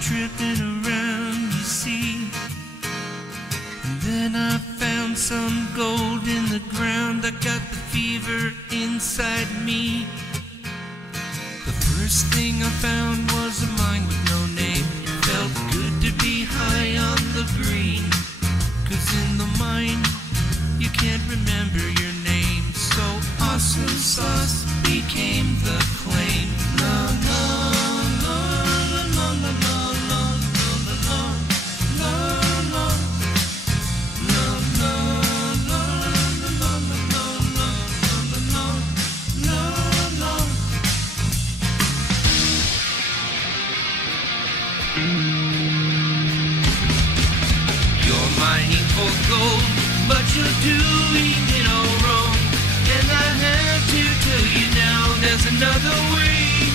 tripping around, you see. And then I found some gold in the ground. I got the fever inside me. The first thing I found was a mine with no name. It felt good to be high on the green, 'cause in the mine you can't remember your name. So Awesome Sauce became the claim. La la la la la la la la la la la la la la. You're mining for gold, but you're doing it all wrong. And I have to tell you now, there's another way.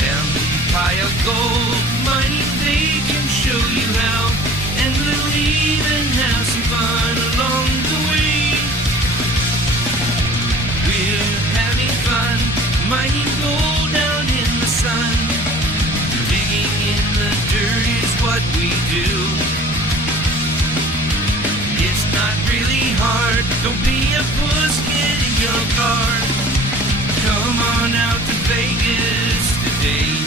Empire Gold Mining, they can show you how, and we'll even have some fun along the way. We're having fun mining gold out in the sun. Digging in the dirt is what we do. It's not really hard, don't be a puss, get in your car. Come on out to Vegas today.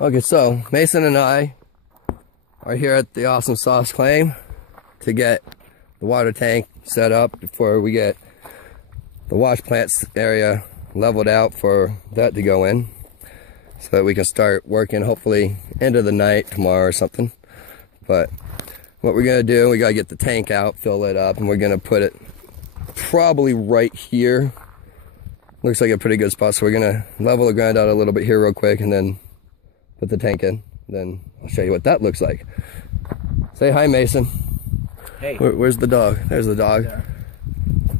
Okay, so Mason and I are here at the Awesome Sauce claim to get the water tank set up before we get the wash plants area leveled out for that to go in, so that we can start working hopefully into the night tomorrow or something. But what we're gonna do, we gotta get the tank out, fill it up, and we're gonna put it probably right here. Looks like a pretty good spot, so we're gonna level the ground out a little bit here real quick and then put the tank in. Then I'll show you what that looks like. Say hi, Mason. Hey. Where's the dog? There's the dog. There.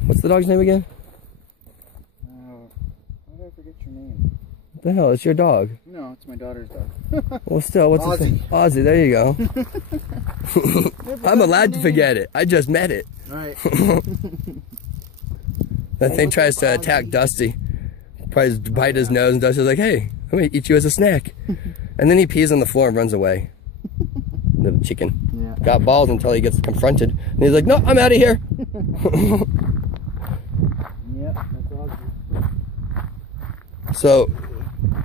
What's the dog's name again? How did I forget your name? What the hell? It's your dog. No, it's my daughter's dog. Well, still, what's Ozzy. his name? Ozzy, there you go. I'm allowed to forget it. I just met it. Alright. That thing tries to attack Dusty. Tries to bite his nose, and Dusty's like, hey, I'm gonna eat you as a snack. And then he pees on the floor and runs away. Little chicken. Yeah. Got balls until he gets confronted. And he's like, no, I'm out of here. Yep, that's awesome. So,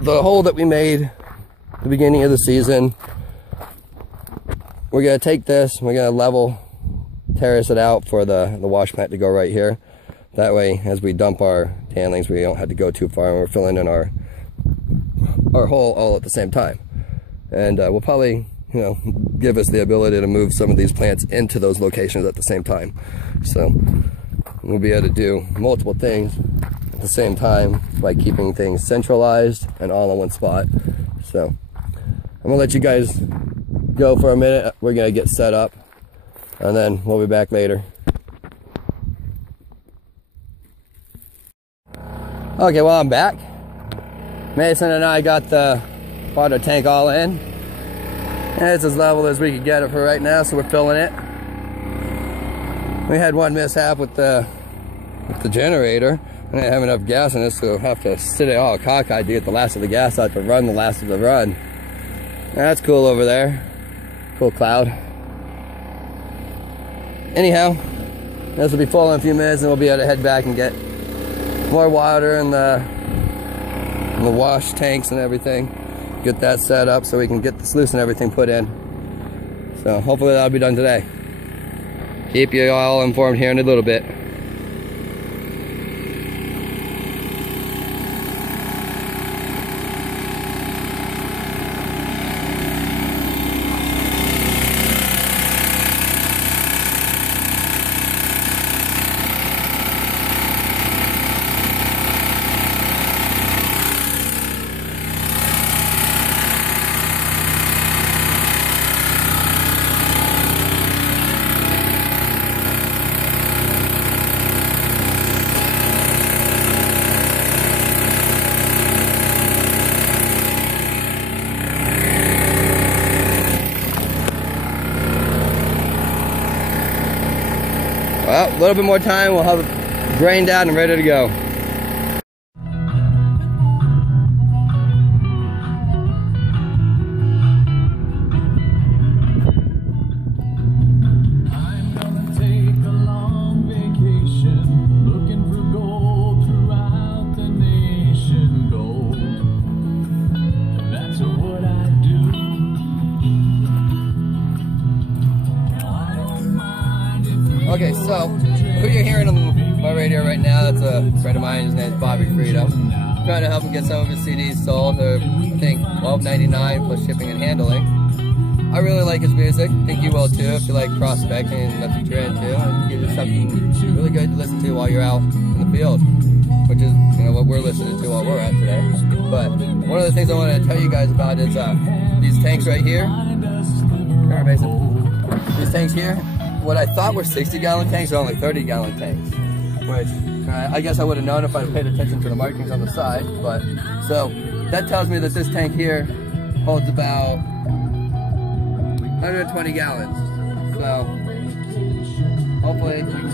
the hole that we made at the beginning of the season, we're gonna take this, we're gonna level, terrace it out for the wash plant to go right here. That way, as we dump our tailings, we don't have to go too far, and we're filling in our hole all at the same time. And we'll probably, you know, give us the ability to move some of these plants into those locations at the same time. So we'll be able to do multiple things at the same time by keeping things centralized and all in one spot. So I'm gonna let you guys go for a minute. We're gonna get set up and then we'll be back later. Okay, well, I'm back. Mason and I got the water tank all in. And it's as level as we could get it for right now, so we're filling it. We had one mishap with the generator. I didn't have enough gas in it, so we'll have to sit it all cockeyed to get the last of the gas out to run the last of the run. That's cool over there. Cool cloud. Anyhow, this will be full in a few minutes, and we'll be able to head back and get more water in the wash tanks and everything. Get that set up so we can get the sluice and everything put in. So hopefully that'll be done today. Keep you all informed here in a little bit. a little bit more time, we'll have it drained out and ready to go. Okay, so who you're hearing on my radio right now, that's a friend of mine, his name is Bobby Freedom. I'm trying to help him get some of his CDs sold for, I think, $12.99 plus shipping and handling. I really like his music. I think you will too if you like prospecting and that's what you're into. And give you something really good to listen to while you're out in the field, which is, you know, what we're listening to while we're out today. But one of the things I want to tell you guys about is these tanks right here. Here, Mason. These tanks here. What I thought were 60-gallon tanks are only 30-gallon tanks, which I guess I would have known if I paid attention to the markings on the side. But so that tells me that this tank here holds about 120 gallons. So hopefully we can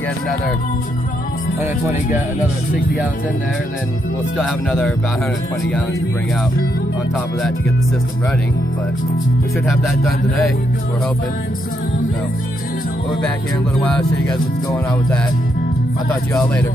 get another 60 gallons in there, and then we'll still have another about 120 gallons to bring out on top of that to get the system running. But we should have that done today, we're hoping. So we'll be back here in a little while to show you guys what's going on with that. I'll talk to you all later.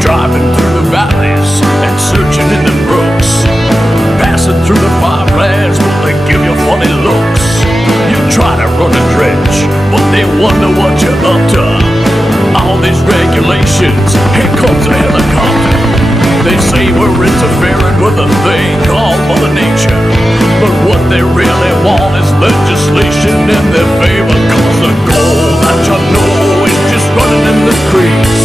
Driving through the valleys and searching in the brooks, passing through the farmlands, but they give you funny looks. You try to run a dredge, but they wonder what you're up to. All these regulations, here comes a helicopter. They say we're interfering with a thing called Mother Nature, but what they really want is legislation in their favor. Cause the gold that you know is just running in the creeks.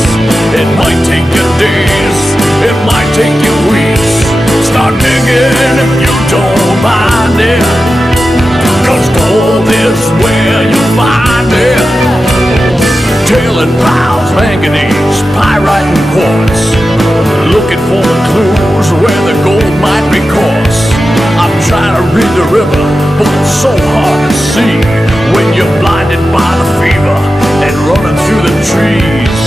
It might take you days, it might take you weeks. Start digging if you don't mind it, cause gold is where you find it. Tailing piles, manganese, pyrite and quartz, looking for the clues where the gold might be coarse. I'm trying to read the river, but it's so hard to see when you're blinded by the fever and running through the trees.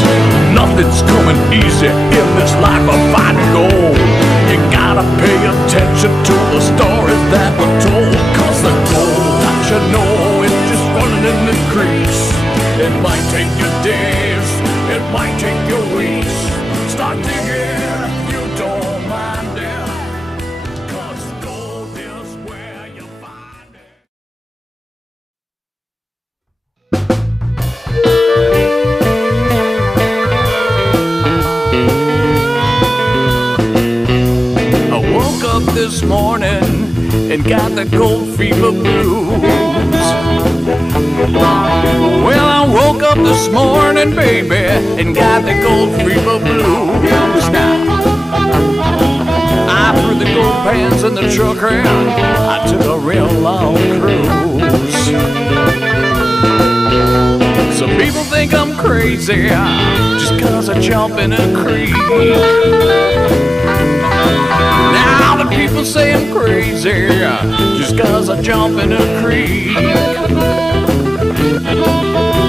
Nothing's coming easy in this life of finding gold. You gotta pay attention to the stories that were told, cause the gold that you know is just running in the creeks. It might take you days, it might take you weeks. Start digging if you don't mind it, cause gold is where you find it. I woke up this morning and got the gold fever blues. Well, I woke up this morning, baby, and got the gold fever blues. Now, I threw the gold pans in the truck and I took a real long cruise. Some people think I'm crazy just cause I jump in a creek. Now the people say I'm crazy just cause I jump in a creek.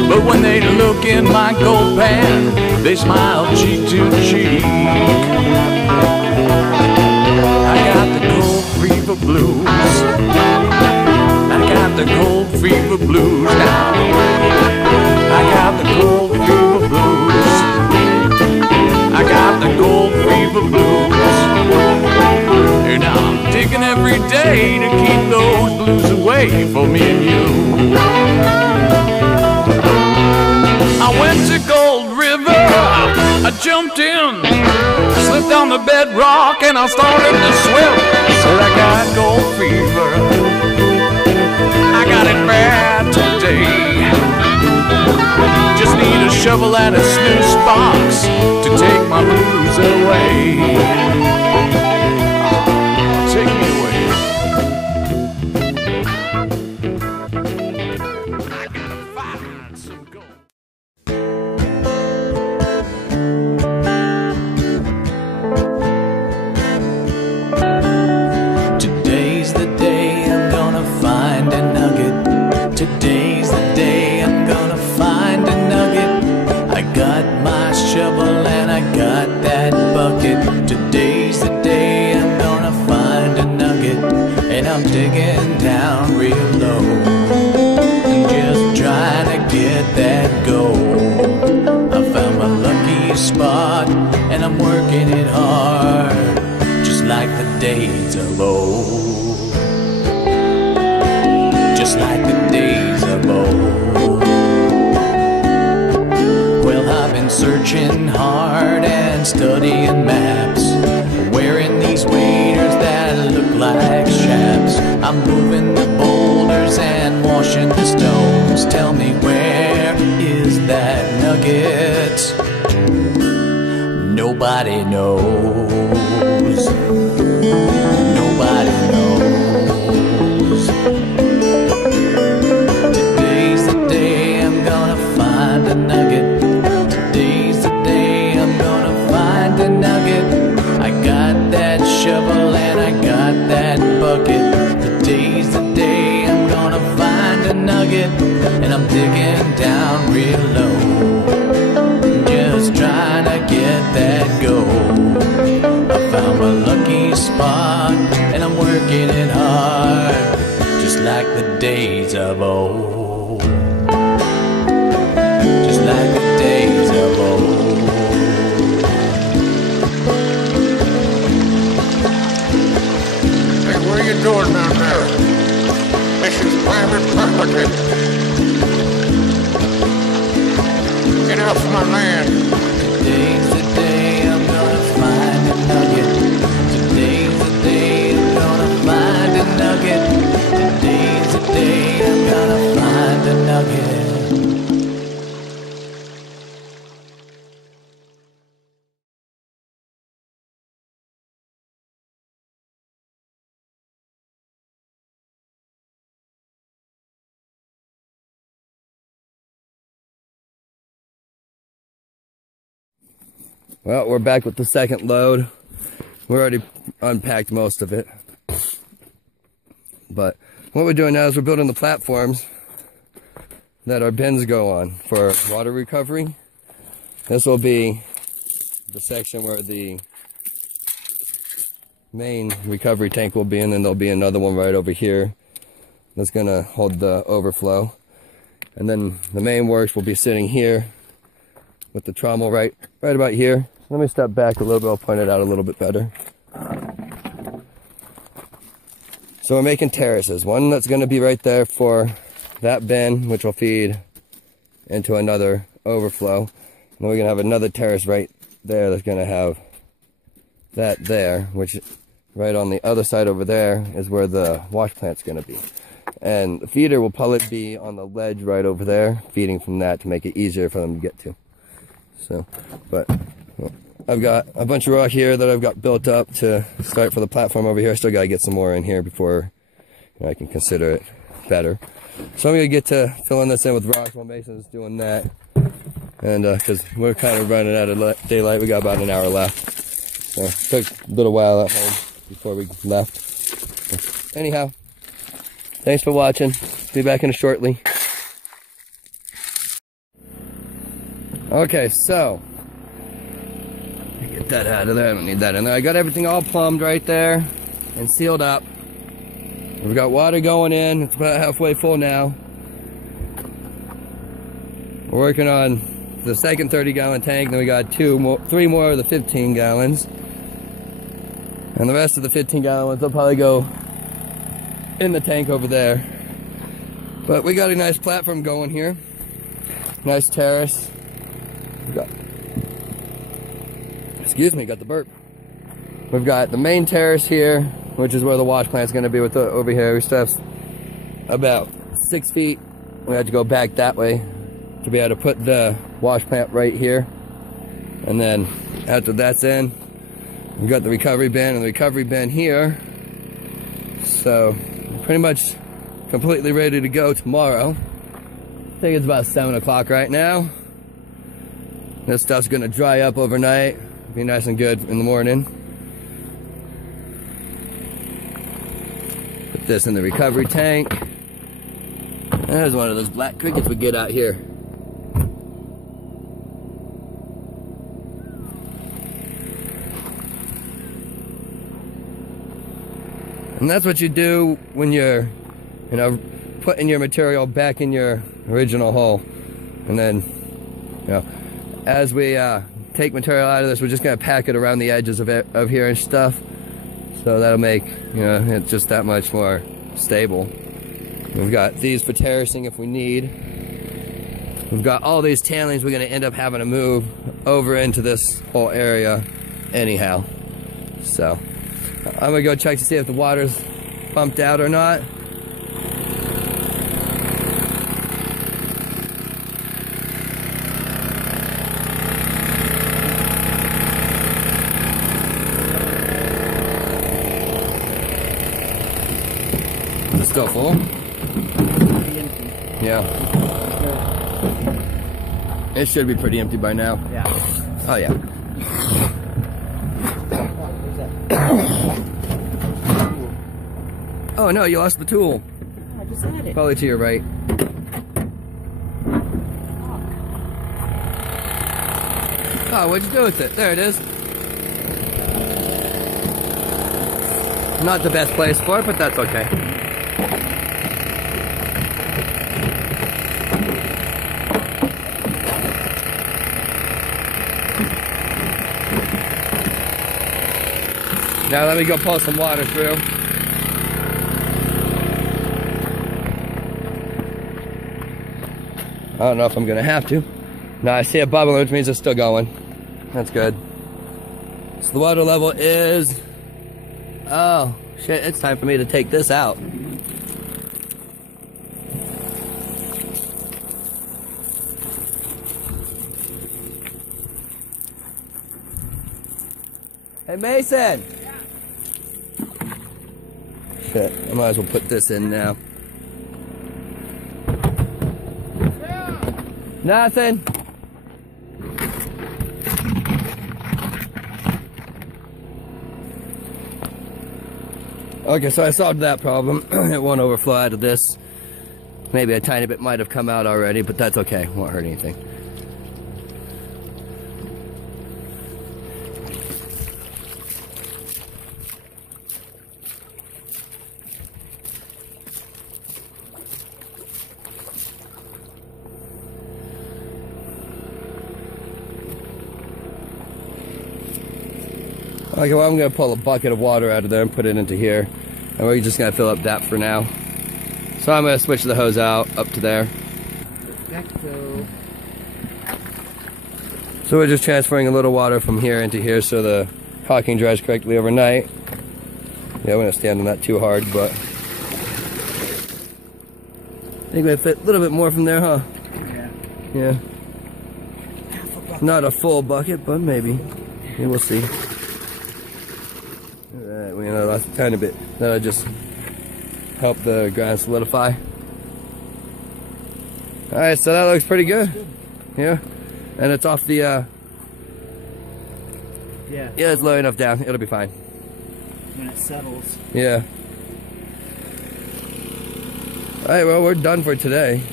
But when they look in my gold pan, they smile cheek to cheek. I got the gold fever blues. I got the gold fever blues now. I got the gold fever blues. I got the gold fever blues. And now I'm digging every day to keep those blues away from me and you. I went to Gold River, I jumped in, slipped on the bedrock and I started to swim. Said I got gold fever, I got it bad today. Just need a shovel and a snooze box to take my blues away. Take me away. I gotta find some gold. I'm digging down real low and just trying to get that gold. I found my lucky spot and I'm working it hard, just like the days of old. Just like the days of old. Well, I've been searching hard and studying maps, wearing these waders that look like chaps. I'm moving the boulders and washing the stones. Tell me, where is that nugget? Nobody knows. Nobody knows. Today's the day I'm gonna find a nugget. Today's the day I'm gonna find a nugget. I got that shovel and I got that bucket. Today's the day I'm gonna find a nugget. And I'm digging down real low, just trying to get that gold. I found my lucky spot and I'm working it hard, just like the days of old. Just like the days of old. Hey, what are you doing down there? This is private property. Get off my land. Today's the day I'm gonna find a nugget. Today's the day I'm gonna find a nugget. Today's the day I'm gonna find a nugget. Well, we're back with the second load. We already unpacked most of it. But what we're doing now is we're building the platforms that our bins go on for water recovery. This will be the section where the main recovery tank will be, and then there'll be another one right over here that's gonna hold the overflow. And then the main works will be sitting here with the trommel right about here. Let me step back a little bit, I'll point it out a little bit better. So we're making terraces. One that's gonna be right there for that bin, which will feed into another overflow. And then we're gonna have another terrace right there that's gonna have that there, which right on the other side over there is where the wash plant's gonna be. And the feeder will probably be on the ledge right over there, feeding from that to make it easier for them to get to. So, but I've got a bunch of rock here that I've got built up to start for the platform over here. I still gotta get some more in here before I can consider it better. So I'm gonna get to filling this in with rock while Mason's doing that. And because we're kind of running out of daylight, we got about an hour left. So it took a little while at home before we left. So, anyhow, thanks for watching. Be back in shortly. Okay, so get that out of there. I don't need that in there. I got everything all plumbed right there and sealed up. We've got water going in. It's about halfway full now. We're working on the second 30-gallon tank. Then we got three more of the 15 gallons. And the rest of the 15-gallon ones will probably go in the tank over there. But we got a nice platform going here. Nice terrace. We got, excuse me, got the burp. We've got the main terrace here, which is where the wash plant's going to be with the over here. We still have about 6 feet. We had to go back that way to be able to put the wash plant right here. And then after that's in, we've got the recovery bin and the recovery bin here. So pretty much completely ready to go tomorrow. I think it's about 7 o'clock right now. This stuff's gonna dry up overnight, be nice and good in the morning. Put this in the recovery tank. And there's one of those black crickets we get out here. And And that's what you do when you're, you know, putting your material back in your original hole. And then, you know, as we take material out of this, we're just gonna pack it around the edges of here and stuff. So that'll make, you know, it just that much more stable. We've got these for terracing if we need. We've got all these tailings we're gonna end up having to move over into this whole area anyhow. So I'm gonna go check to see if the water's pumped out or not. Is it still full? Yeah. It should be pretty empty by now. Yeah. Oh yeah. Oh no, you lost the tool. I just had it. Probably to your right. Oh, what'd you do with it? There it is. Not the best place for it, but that's okay. Now let me go pull some water through. I don't know if I'm gonna have to. No, I see a bubble, which means it's still going. That's good. So the water level is... Oh, shit, it's time for me to take this out. Hey, Mason! Shit, I might as well put this in now. Nothing. Okay, so I solved that problem. It won't overflow out of this. Maybe a tiny bit might have come out already, but that's okay. Won't hurt anything. Okay, well, I'm gonna pull a bucket of water out of there and put it into here. And we're just gonna fill up that for now. So I'm gonna switch the hose out up to there. Perfecto. So we're just transferring a little water from here into here so the caulking dries correctly overnight. Yeah, we're gonna stand on that too hard, but I think we fit a little bit more from there, huh? Yeah. Yeah. Not a full bucket, but maybe. Yeah, we'll see. Alright, we know that's a tiny bit. That'll just help the ground solidify. Alright, so that looks pretty good. Yeah. And it's off the Yeah. yeah, it's low enough down. It'll be fine. When it settles. Yeah. Alright, well, we're done for today.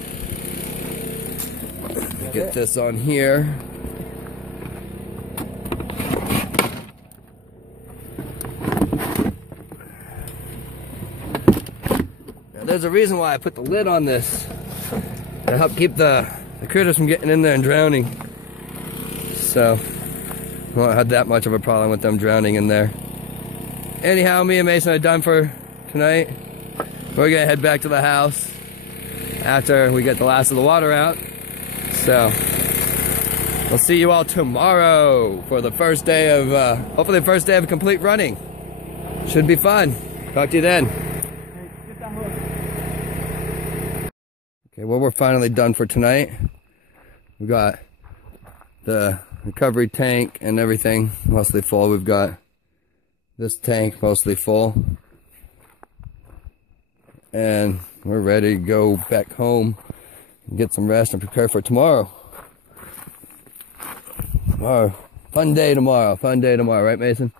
Get this on here. Now, there's a reason why I put the lid on this. To help keep the critters from getting in there and drowning. So, I won't have that much of a problem with them drowning in there. Anyhow, me and Mason are done for tonight. We're gonna head back to the house after we get the last of the water out. So, we'll see you all tomorrow for the first day of, hopefully the first day of complete running. Should be fun. Talk to you then. Okay, well, we're finally done for tonight. We've got the recovery tank and everything mostly full. We've got this tank mostly full. And we're ready to go back home and get some rest and prepare for tomorrow. Tomorrow. Fun day tomorrow. Fun day tomorrow, right, Mason?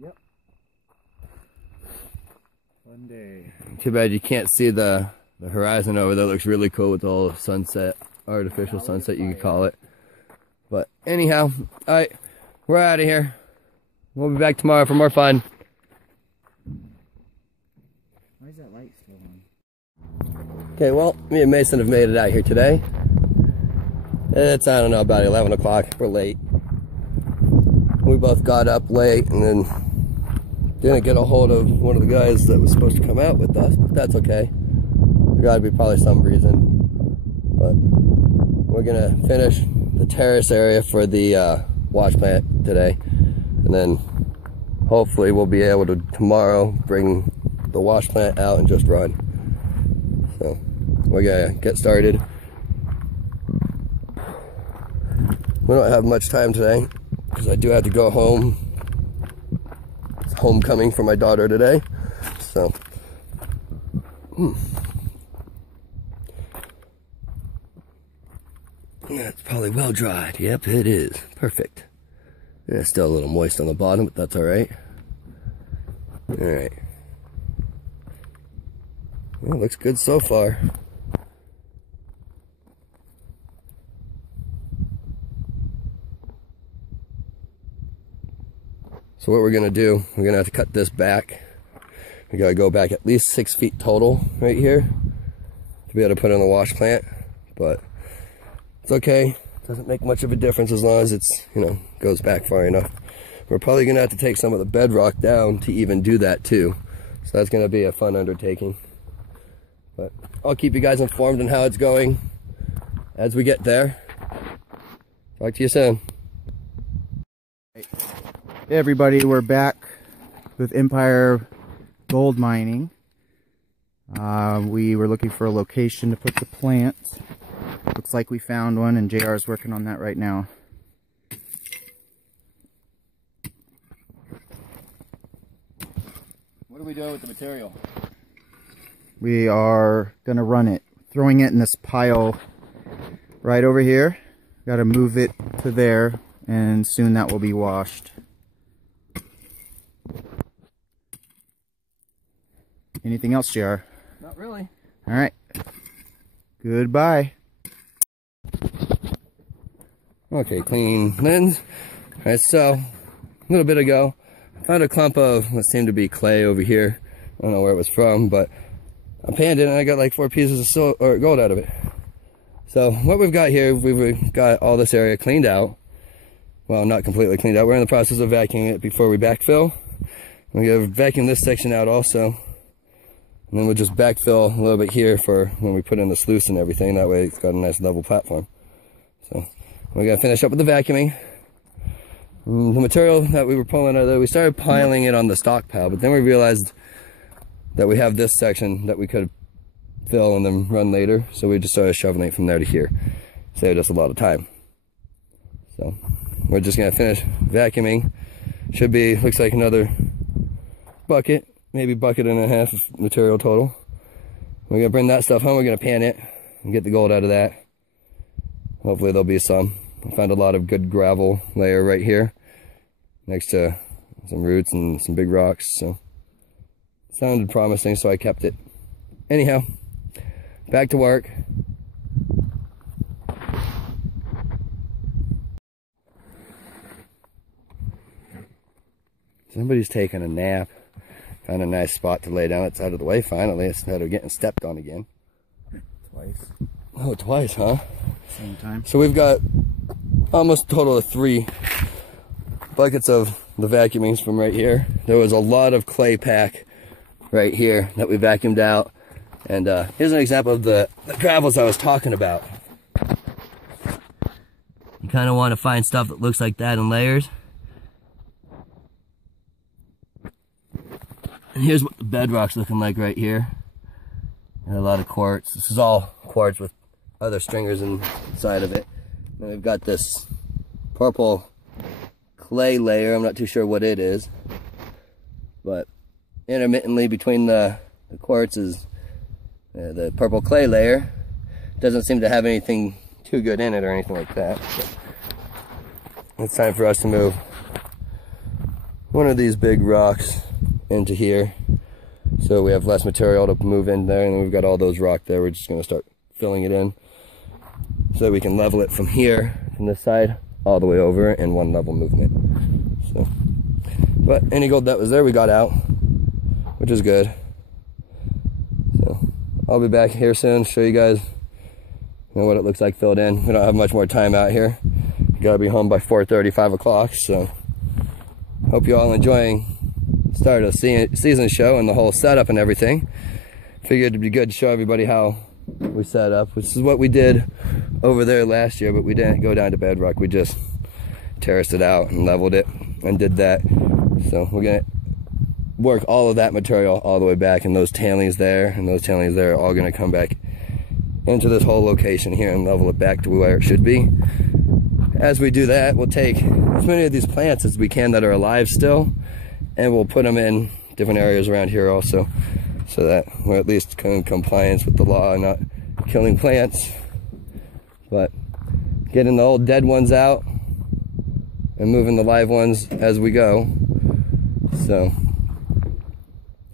Yep. Fun day. Too bad you can't see the horizon over there. Looks really cool with all the sunset, artificial sunset you could call it. But anyhow, alright, we're out of here. We'll be back tomorrow for more fun. Okay, well, me and Mason have made it out here today. It's, I don't know, about 11 o'clock. We're late. We both got up late and then didn't get a hold of one of the guys that was supposed to come out with us, but that's okay. There gotta be probably some reason. But we're gonna finish the terrace area for the wash plant today. And then hopefully we'll be able to tomorrow bring the wash plant out and just run. So we're gonna get started. We don't have much time today because I do have to go home. It's homecoming for my daughter today. So yeah, it's probably well dried. Yep, it is. Perfect. Yeah, it's still a little moist on the bottom, but that's alright. Alright. Well, looks good so far. So what we're gonna do, we're gonna have to cut this back. We gotta go back at least 6 feet total right here to be able to put in the wash plant, but it's okay. Doesn't make much of a difference as long as it's, you know, goes back far enough. We're probably gonna have to take some of the bedrock down to even do that too. So that's gonna be a fun undertaking. But I'll keep you guys informed on how it's going as we get there. Talk to you soon. Hey everybody, we're back with Empire Gold Mining. We were looking for a location to put the plant. Looks like we found one, and JR is working on that right now. What are we doing with the material? We are going to run it, throwing it in this pile right over here. Got to move it to there, and soon that will be washed. Anything else, JR? Not really. All right. Goodbye. Okay, clean lens. Alright, so a little bit ago, I found a clump of what seemed to be clay over here. I don't know where it was from, but I panned it and I got like 4 pieces of gold out of it. So what we've got here, we've got all this area cleaned out. Well, not completely cleaned out. We're in the process of vacuuming it before we backfill. We're going to vacuum this section out also. And then we'll just backfill a little bit here for when we put in the sluice and everything. That way it's got a nice level platform. So we're going to finish up with the vacuuming. The material that we were pulling out of there, we started piling it on the stockpile, but then we realized that we have this section that we could fill and then run later. So we just started shoveling it from there to here. Saved us a lot of time. So we're just going to finish vacuuming. Should be, looks like another bucket. Maybe bucket and a half of material total. We're gonna bring that stuff home. We're gonna pan it and get the gold out of that. Hopefully there'll be some. I found a lot of good gravel layer right here next to some roots and some big rocks. So it sounded promising, so I kept it. Anyhow, back to work. Somebody's taking a nap. Found a nice spot to lay down. It's out of the way finally instead of getting stepped on again. Twice. Oh, twice, huh? Same time. So we've got almost a total of 3 buckets of the vacuumings from right here. There was a lot of clay pack right here that we vacuumed out. And here's an example of the gravels I was talking about. You kind of want to find stuff that looks like that in layers. And here's what the bedrock's looking like right here. And a lot of quartz. This is all quartz with other stringers inside of it. And we've got this purple clay layer. I'm not too sure what it is. But intermittently between the quartz is the purple clay layer. Doesn't seem to have anything too good in it or anything like that. So it's time for us to move one of these big rocks into here, so we have less material to move in there, and then we've got all those rock there. We're just going to start filling it in so that we can level it from here, from this side, all the way over in one level movement. So, but any gold that was there we got out, which is good. So I'll be back here soon, show you guys what it looks like filled in. We don't have much more time out here. Gotta be home by 4:30, 5 o'clock, so hope you all enjoying the start of the season show and the whole setup and everything. Figured it'd be good to show everybody how we set up, which is what we did over there last year, but we didn't go down to bedrock. We just terraced it out and leveled it and did that. So we're gonna work all of that material all the way back, and those tailings there and those tailings there are all gonna come back into this whole location here and level it back to where it should be. As we do that, we'll take as many of these plants as we can that are alive still, and we'll put them in different areas around here also, so that we're at least in compliance with the law and not killing plants, but getting the old dead ones out and moving the live ones as we go. So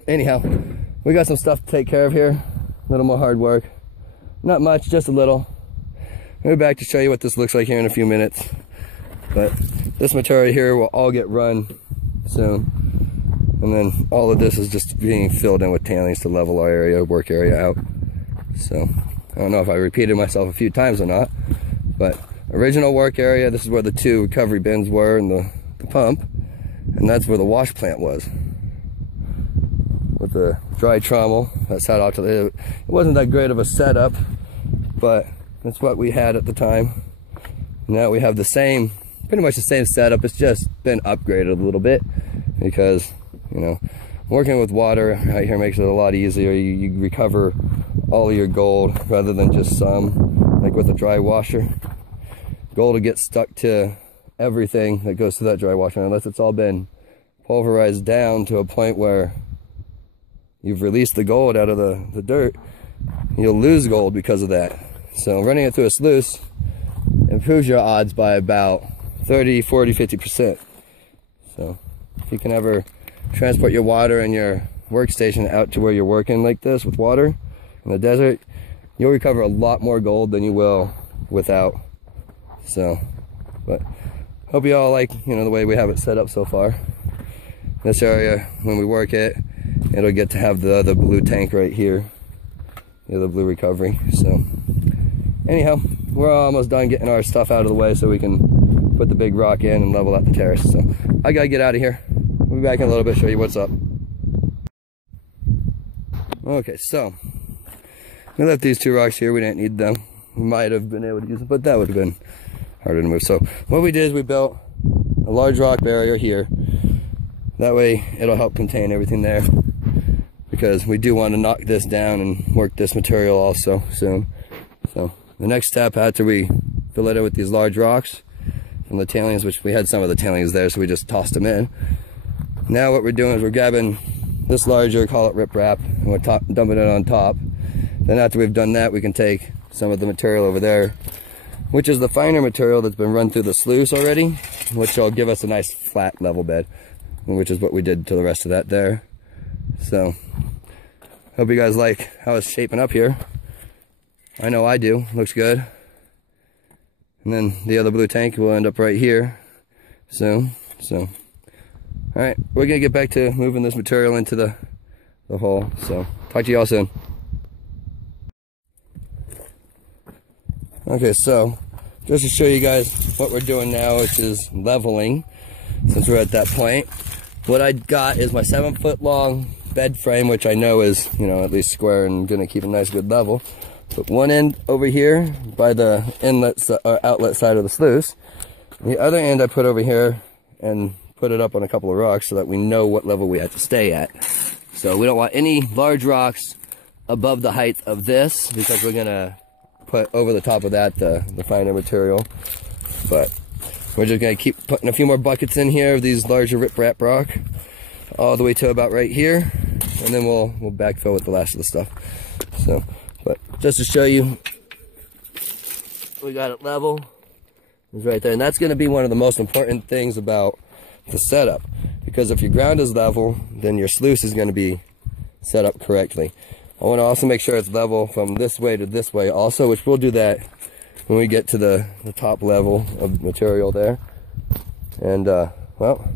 anyhow, we got some stuff to take care of here. A little more hard work. Not much, just a little. I'll be back to show you what this looks like here in a few minutes. But this material here will all get run soon. And then all of this is just being filled in with tailings to level our area, work area out. So I don't know if I repeated myself a few times or not, but original work area, this is where the 2 recovery bins were and the pump. And that's where the wash plant was, with the dry trommel that sat out to the, it wasn't that great of a setup, but that's what we had at the time. Now we have the same, pretty much the same setup. It's just been upgraded a little bit because, you know, working with water out here makes it a lot easier. You recover all of your gold rather than just some, like with a dry washer. Gold will get stuck to everything that goes to that dry washer unless it's all been pulverized down to a point where you've released the gold out of the dirt. You'll lose gold because of that. So running it through a sluice improves your odds by about 30, 40, 50%. So if you can ever transport your water and your workstation out to where you're working like this with water in the desert, you'll recover a lot more gold than you will without. So, but hope you all like, you know, the way we have it set up so far. This area, when we work it, it'll get to have the other blue tank right here, the other blue recovery. So anyhow, we're almost done getting our stuff out of the way so we can put the big rock in and level out the terrace. So I gotta get out of here. We'll be back in a little bit, show you what's up. Okay, so we left these 2 rocks here. We didn't need them. We might have been able to use them, but that would have been harder to move. So what we did is we built a large rock barrier here. That way it'll help contain everything there, because we do want to knock this down and work this material also soon. So the next step, after we fill it in with these large rocks from the tailings, which we had some of the tailings there, so we just tossed them in. Now what we're doing is we're grabbing this larger, call it riprap, and we're dumping it on top. Then after we've done that, we can take some of the material over there, which is the finer material that's been run through the sluice already, which will give us a nice flat level bed, which is what we did to the rest of that there. So hope you guys like how it's shaping up here. I know I do. Looks good. And then the other blue tank will end up right here soon. So alright, we're gonna get back to moving this material into the hole. So talk to you all soon. Okay, so just to show you guys what we're doing now, which is leveling, since we're at that point. What I got is my 7-foot long bed frame, which I know is, you know, at least square and gonna keep a nice good level. Put one end over here by the inlet or outlet side of the sluice. The other end I put over here and put it up on a couple of rocks so that we know what level we have to stay at. So we don't want any large rocks above the height of this, because we're gonna put over the top of that the finer material. But we're just gonna keep putting a few more buckets in here of these larger riprap rock all the way to about right here, and then we'll backfill with the last of the stuff. So, but just to show you, we got it level. It's right there, and that's gonna be one of the most important things about the setup, because if your ground is level, then your sluice is gonna be set up correctly. I want to also make sure it's level from this way to this way also, which we'll do that when we get to the top level of material there. And well,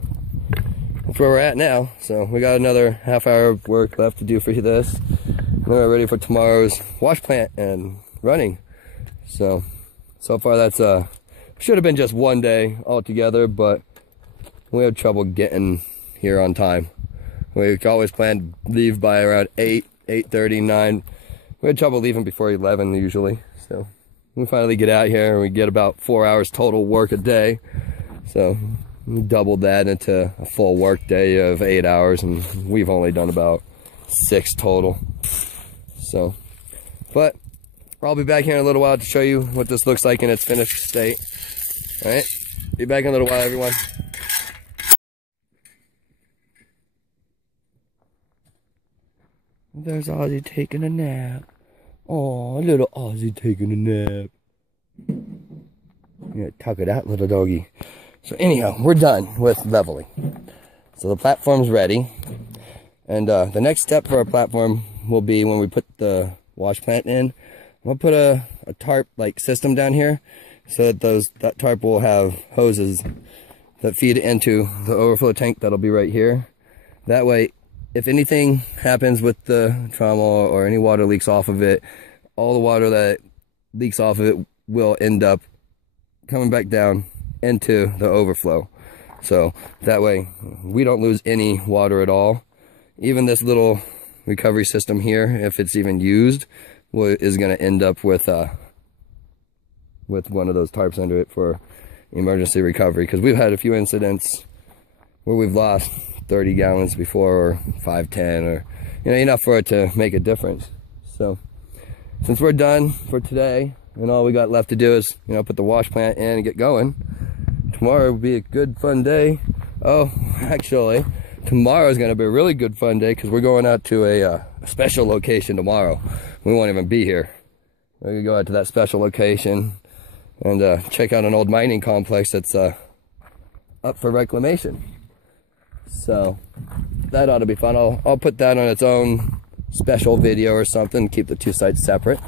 that's where we're at now. So we got another half hour of work left to do for this, we're ready for tomorrow's wash plant and running. So far that's should have been just one day altogether, but we have trouble getting here on time. We always planned to leave by around 8, 8:30, 9. We had trouble leaving before 11 usually. So we finally get out here and we get about 4 hours total work a day. So we doubled that into a full work day of 8 hours, and we've only done about 6 total. So, but I'll be back here in a little while to show you what this looks like in its finished state. All right, be back in a little while, everyone. There's Ozzy taking a nap. Oh, little Ozzy taking a nap. Yeah, tuck it out, little doggy. So anyhow, we're done with leveling. So the platform's ready. And the next step for our platform will be when we put the wash plant in. We'll put a tarp-like system down here, so that that tarp will have hoses that feed into the overflow tank that'll be right here. That way, if anything happens with the trommel or any water leaks off of it, all the water that leaks off of it will end up coming back down into the overflow. So that way we don't lose any water at all. Even this little recovery system here, if it's even used, is going to end up with one of those tarps under it for emergency recovery, because we've had a few incidents where we've lost 30 gallons before, or 5, 10, or enough for it to make a difference. So since we're done for today and all we got left to do is put the wash plant in and get going, tomorrow will be a good fun day. Oh, actually tomorrow is going to be a really good fun day, because we're going out to a special location tomorrow. We won't even be here. We're going to go out to that special location and check out an old mining complex that's up for reclamation. So that ought to be fun. I'll put that on its own special video or something, keep the two sites separate.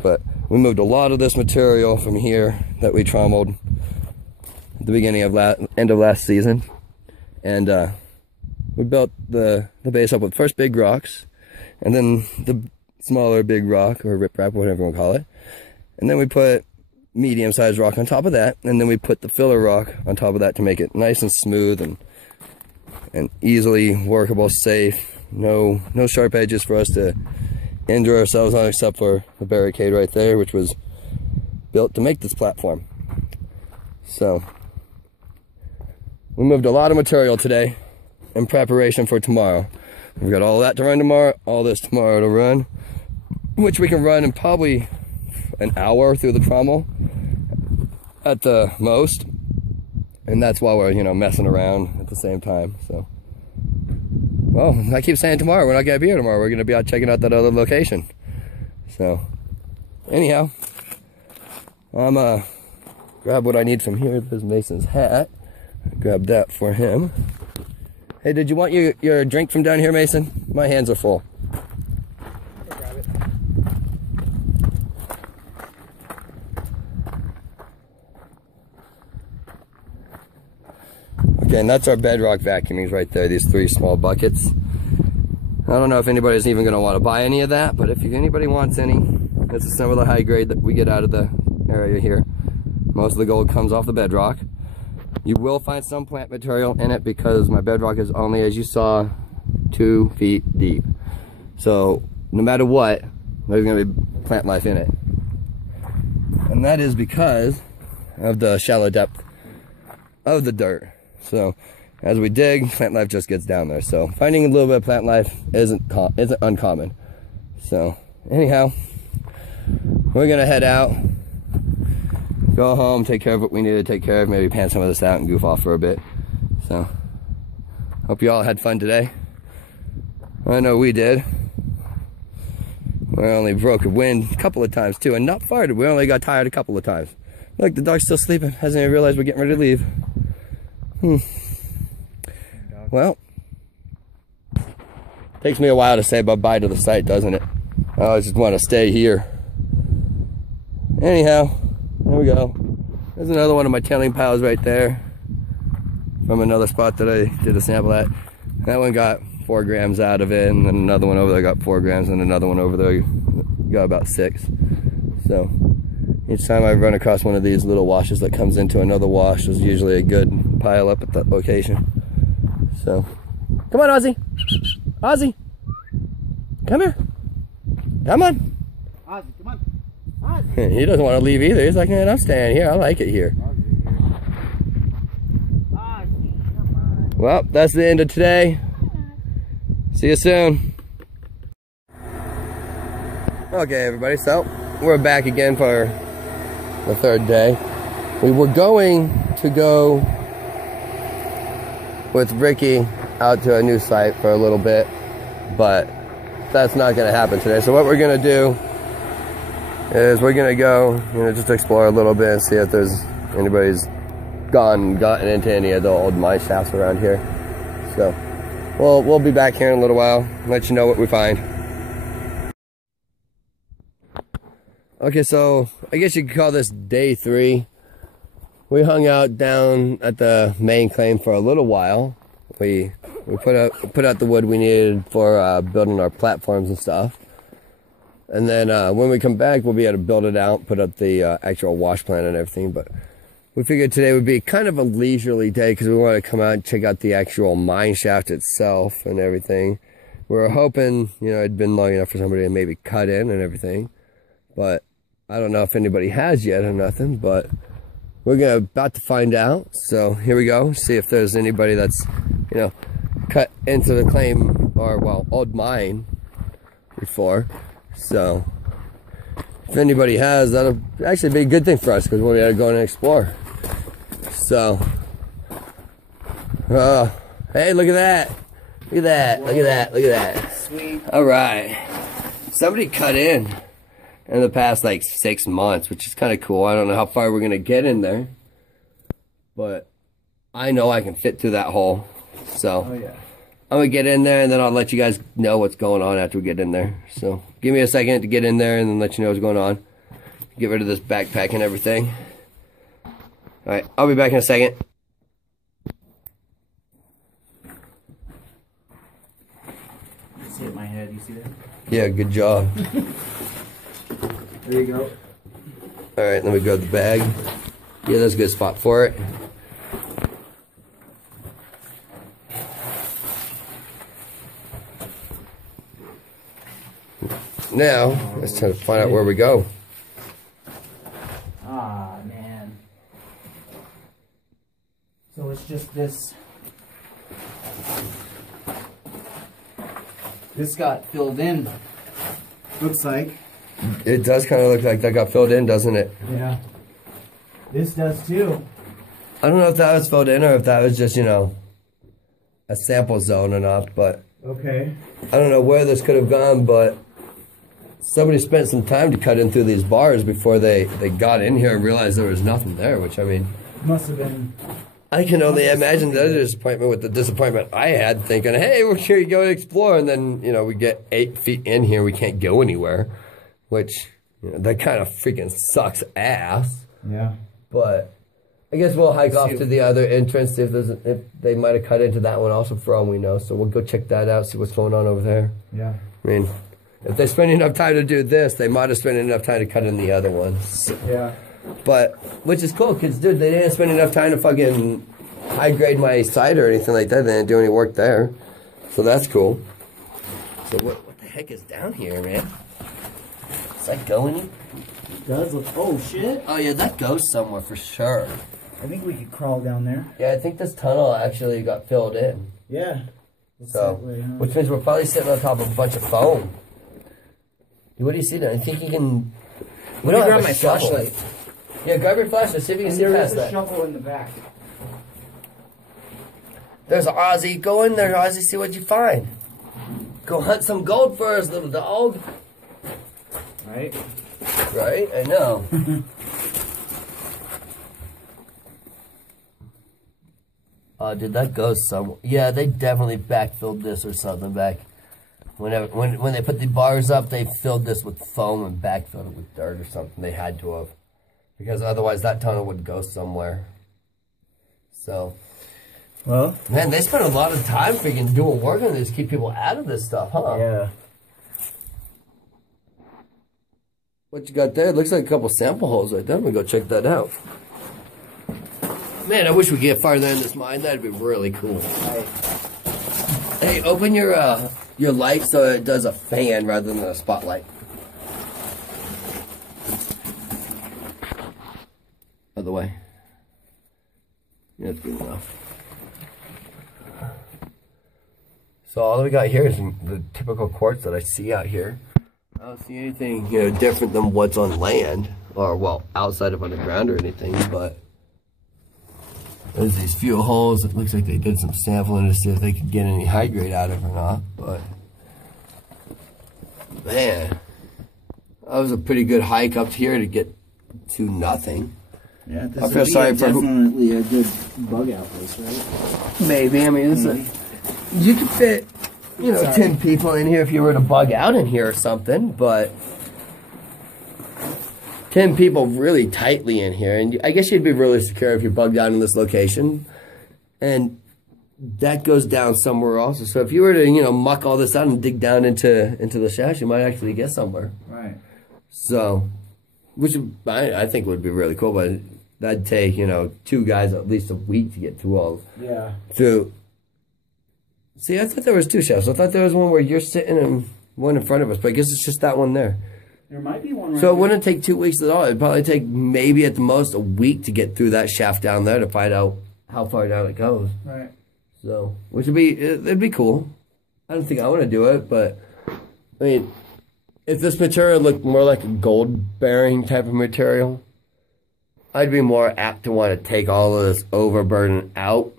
But we moved a lot of this material from here that we trommeled at the beginning of end of last season, and we built the base up with first big rocks, and then the smaller big rock, or riprap, whatever you want to call it, and then we put medium-sized rock on top of that, and then we put the filler rock on top of that to make it nice and smooth and easily workable, safe. No sharp edges for us to injure ourselves on, except for the barricade right there, which was built to make this platform. So we moved a lot of material today in preparation for tomorrow. We've got all that to run tomorrow, all this tomorrow to run, which we can run in probably an hour through the trommel at the most, and that's while we're messing around at the same time. So, well, I keep saying tomorrow, we're not gonna be here tomorrow. We're gonna be out checking out that other location. So anyhow, I'm grab what I need from here. There's Mason's hat. Grab that for him. Hey, did you want your drink from down here, Mason? My hands are full. I'll grab it. Okay, and that's our bedrock vacuumings right there, these 3 small buckets. I don't know if anybody's even going to want to buy any of that, but if anybody wants any, this is some of the high grade that we get out of the area here. Most of the gold comes off the bedrock. You will find some plant material in it, because my bedrock is only, as you saw, 2 feet deep. So no matter what, there's going to be plant life in it. And that is because of the shallow depth of the dirt. So as we dig, plant life just gets down there. So finding a little bit of plant life isn't uncommon. So anyhow, we're going to head out, go home, take care of what we need to take care of, maybe pan some of this out and goof off for a bit. So, hope you all had fun today. I know we did. We only broke a wind a couple of times too, and not farted. We only got tired a couple of times. Look, the dog's still sleeping. Hasn't even realized we're getting ready to leave. Well, takes me a while to say bye-bye to the site, doesn't it? I just want to stay here. Anyhow, there we go. There's another one of my tailing piles right there from another spot that I did a sample at. That one got 4 grams out of it, and then another one over there got 4 grams, and another one over there got about 6. So each time I run across one of these little washes that comes into another wash, there's usually a good pile up at that location. So come on, Ozzy. Ozzy, come here. Come on. Ozzy, come on. Ozzy. He doesn't want to leave either. He's like, man, I'm staying here. I like it here. Well, that's the end of today. See you soon. Okay, everybody, so we're back again for the 3rd day. We were going to go with Ricky out to a new site for a little bit, but that's not going to happen today. So what we're going to do is we're going to go, just explore a little bit and see if there's anybody's gotten into any of the old mine shafts around here. So we'll be back here in a little while, let you know what we find. Okay, so I guess you could call this day 3. We hung out down at the main claim for a little while. We put out the wood we needed for building our platforms and stuff. And then when we come back, we'll be able to build it out, put up the actual wash plant and everything. But we figured today would be kind of a leisurely day because we want to come out and check out the actual mine shaft itself and everything. We were hoping, it'd been long enough for somebody to maybe cut in and everything. But I don't know if anybody has yet or nothing, but we're about to find out. So here we go, see if there's anybody that's, cut into the claim or, well, old mine before. So if anybody has, that'll actually be a good thing for us because we'll be able to go and explore. So, hey, look at that. Look at that. Look at that. Look at that. Sweet. All right. Somebody cut in the past, 6 months, which is kind of cool. I don't know how far we're going to get in there, but I know I can fit through that hole. So, yeah. I'm going to get in there, and then I'll let you guys know what's going on after we get in there. So, give me a second to get in there and then let you know what's going on. Get rid of this backpack and everything. Alright, I'll be back in a second. See it, my head, you see that? Yeah, good job. There you go. Alright, let me grab the bag. Yeah, that's a good spot for it. Now, let's try to find out where we go. Ah, man. So it's just this. This got filled in. Looks like. It does kind of look like that got filled in, doesn't it? Yeah. This does too. I don't know if that was filled in or if that was just, a sample zone or not, but Okay. I don't know where this could have gone, but somebody spent some time to cut in through these bars before they got in here and realized there was nothing there, which, I mean, Must have been. I can only imagine the other disappointment with the disappointment I had, thinking, hey, we're here to go and explore, and then, we get 8 feet in here, we can't go anywhere, which, that kind of freaking sucks ass. Yeah. But I guess we'll hike off to the other entrance if they might have cut into that one also, for all we know. So we'll go check that out, see what's going on over there. Yeah. I mean, if they spend enough time to do this, they might have spent enough time to cut in the other ones. So. Yeah. But, which is cool, because, dude, they didn't spend enough time to fucking high grade my site or anything like that. They didn't do any work there. So that's cool. So what the heck is down here, man? Is that going? It does look. Oh, shit. Oh, yeah, that goes somewhere for sure. I think we could crawl down there. Yeah, I think this tunnel actually got filled in. Yeah. So, which means we're probably sitting on top of a bunch of foam. What do you see there? I think you can... We don't have my flashlight. Yeah, grab your flashlight, see if you can see past that. There's a shovel in the back. There's Ozzy. Go in there, Ozzy, see what you find. Go hunt some gold for us, little dog. Right? Right? I know. Dude, that goes somewhere. Yeah, they definitely backfilled this or something back. When they put the bars up, they filled this with foam and backfilled it with dirt or something. They had to have. Because otherwise that tunnel would go somewhere. So, Well, Man, they spend a lot of time freaking doing work on this, keep people out of this stuff, huh? yeah. What you got there? It looks like a couple sample holes right there. I'm gonna go check that out. Man, I wish we could get farther in this mine. That'd be really cool. Right. Hey, open your light so it does a fan rather than a spotlight. Other way. Yeah, that's good enough. So all we got here is the typical quartz that I see out here. I don't see anything, different than what's on land, or well, outside of underground or anything. But there's these few holes. It looks like they did some sampling to see if they could get any high grade out of it or not. But man, that was a pretty good hike up here to get to nothing. Yeah, I feel sorry for definitely a good bug out place, right? Maybe. I mean, you could fit, 10 people in here if you were to bug out in here or something, but 10 people really tightly in here, and I guess you'd be really secure if you bugged out in this location, and that goes down somewhere also. So if you were to, muck all this out and dig down into the shaft, you might actually get somewhere. Right. So, which I think would be really cool, but that'd take, 2 guys at least a week to get through all. Yeah. See, I thought there was 2 shafts. I thought there was one where you're sitting and one in front of us, but I guess it's just that one there. There might be one right So it wouldn't take 2 weeks at all. It'd probably take maybe at the most a week to get through that shaft down there to find out how far down it goes. Right. So, which would be, it'd be cool. I don't think I want to do it, but I mean, if this material looked more like a gold-bearing type of material, I'd be more apt to want to take all of this overburden out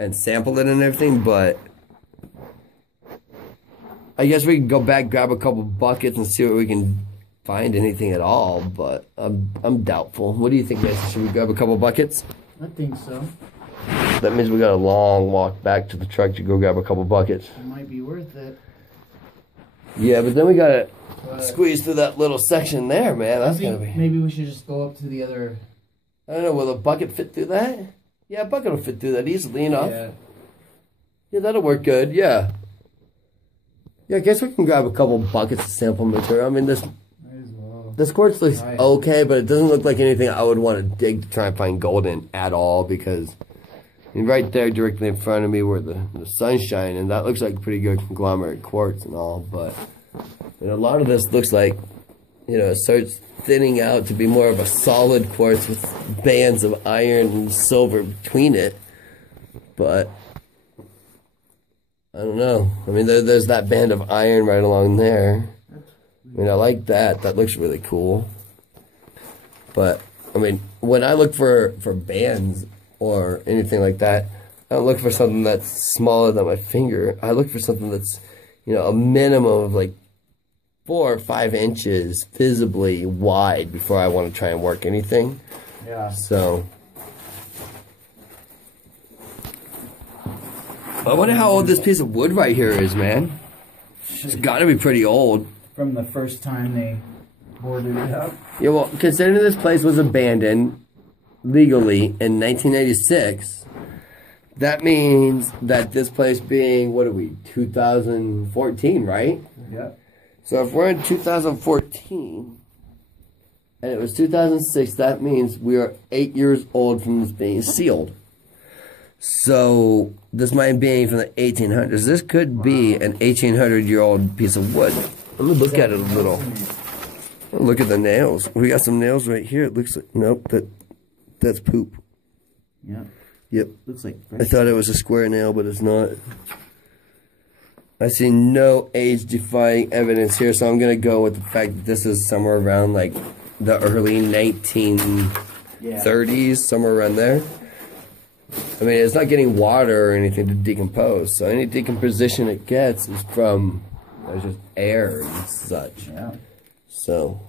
and sample it and everything, but I guess we can go back, grab a couple buckets, and see what we can find anything at all, but I'm doubtful. What do you think, guys? Should we grab a couple buckets? I think so. That means we got a long walk back to the truck to go grab a couple buckets. It might be worth it. Yeah, but then we gotta squeeze through that little section there, man. That's gonna be... Maybe we should just go up to the other... I don't know, will a bucket fit through that? Yeah, a bucket will fit through that easily enough. Yeah, that'll work good, yeah. Yeah, I guess we can grab a couple buckets of sample material. I mean, this quartz looks okay, but it doesn't look like anything I would want to dig to try and find gold in at all, because I mean, right there directly in front of me where the sun's shining, and that looks like pretty good conglomerate quartz and all, but a lot of this looks like, it starts thinning out to be more of a solid quartz with bands of iron and silver between it, but I don't know. I mean, there's that band of iron right along there. I mean, I like that. That looks really cool. But, I mean, when I look for bands or anything like that, I don't look for something that's smaller than my finger. I look for something that's, a minimum of like 4 or 5 inches visibly wide before I want to try and work anything. Yeah. So, I wonder how old this piece of wood right here is, man. It's got to be pretty old. From the first time they boarded it up. Yeah, well, considering this place was abandoned legally in 1986, that means that this place being, 2014, right? Yep. So if we're in 2014, and it was 2006, that means we are 8 years old from this being sealed. So this mine being from the 1800s, this could be an 1800-year-old piece of wood. Let me look at it a little. Look at the nails. We got some nails right here. It looks like, nope, that's poop. Yeah. Yep. Looks like... I thought it was a square nail, but it's not. I see no age-defying evidence here, so I'm going to go with the fact that this is somewhere around, like, the early 1930s, somewhere around there. I mean, it's not getting water or anything to decompose, so any decomposition it gets is from... There's just air and such. Yeah. So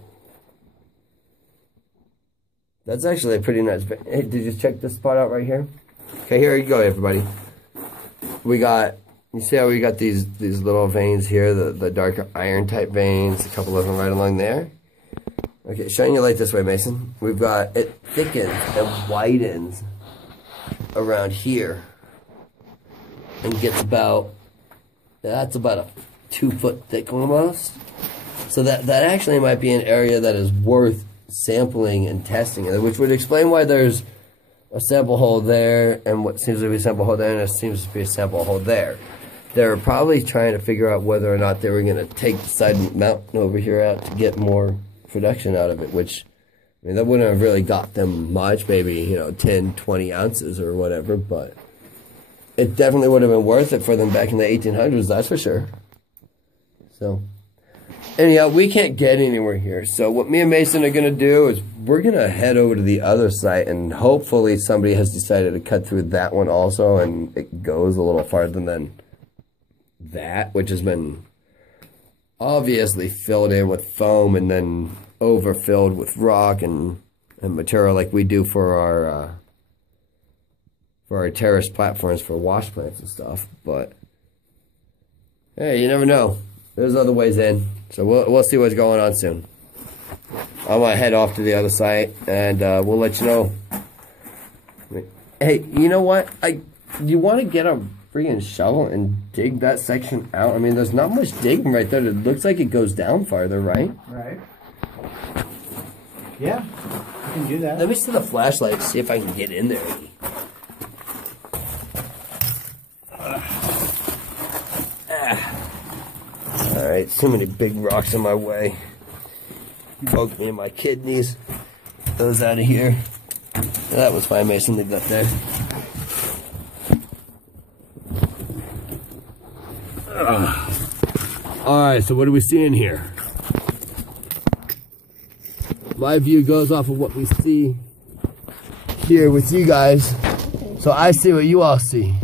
that's actually a pretty nice. Hey, did you check this spot out right here? Okay, here you go, everybody. We got. You see how we got these little veins here, the darker iron type veins, a couple of them right along there. Okay, shine your light this way, Mason. We've got it thickens and widens around here. and gets about, that's about a 2 foot thick almost. So that actually might be an area that is worth sampling and testing, which would explain why there's a sample hole there and what seems to be a sample hole there and it seems to be a sample hole there. They're probably trying to figure out whether or not they were going to take the side mountain over here out to get more production out of it, which, I mean, that wouldn't have really got them much, maybe, 10, 20 ounces or whatever, but it definitely would have been worth it for them back in the 1800s, that's for sure. So, anyhow, we can't get anywhere here, so what me and Mason are going to do is we're going to head over to the other site, and hopefully somebody has decided to cut through that one also, and it goes a little farther than that, which has been obviously filled in with foam and then overfilled with rock and material like we do for our terrace platforms for wash plants and stuff. But hey, you never know. There's other ways in, so we'll see what's going on soon. I'm gonna head off to the other site and we'll let you know. Hey, you know what? You want to get a freaking shovel and dig that section out? I mean, there's not much digging right there. It looks like it goes down farther, right? Right. Yeah, I can do that. Let me see the flashlight, see if I can get in there. Alright, too many big rocks in my way. Poke me in my kidneys. Those out of here. That was fine, Mason. Leave that there. Alright, so what are we seeing here? My view goes off of what we see here with you guys. So I see what you all see.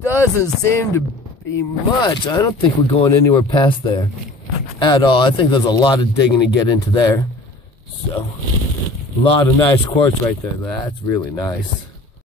Doesn't seem to be much. I don't think we're going anywhere past there at all. I think there's a lot of digging to get into there. So, a lot of nice quartz right there. That's really nice.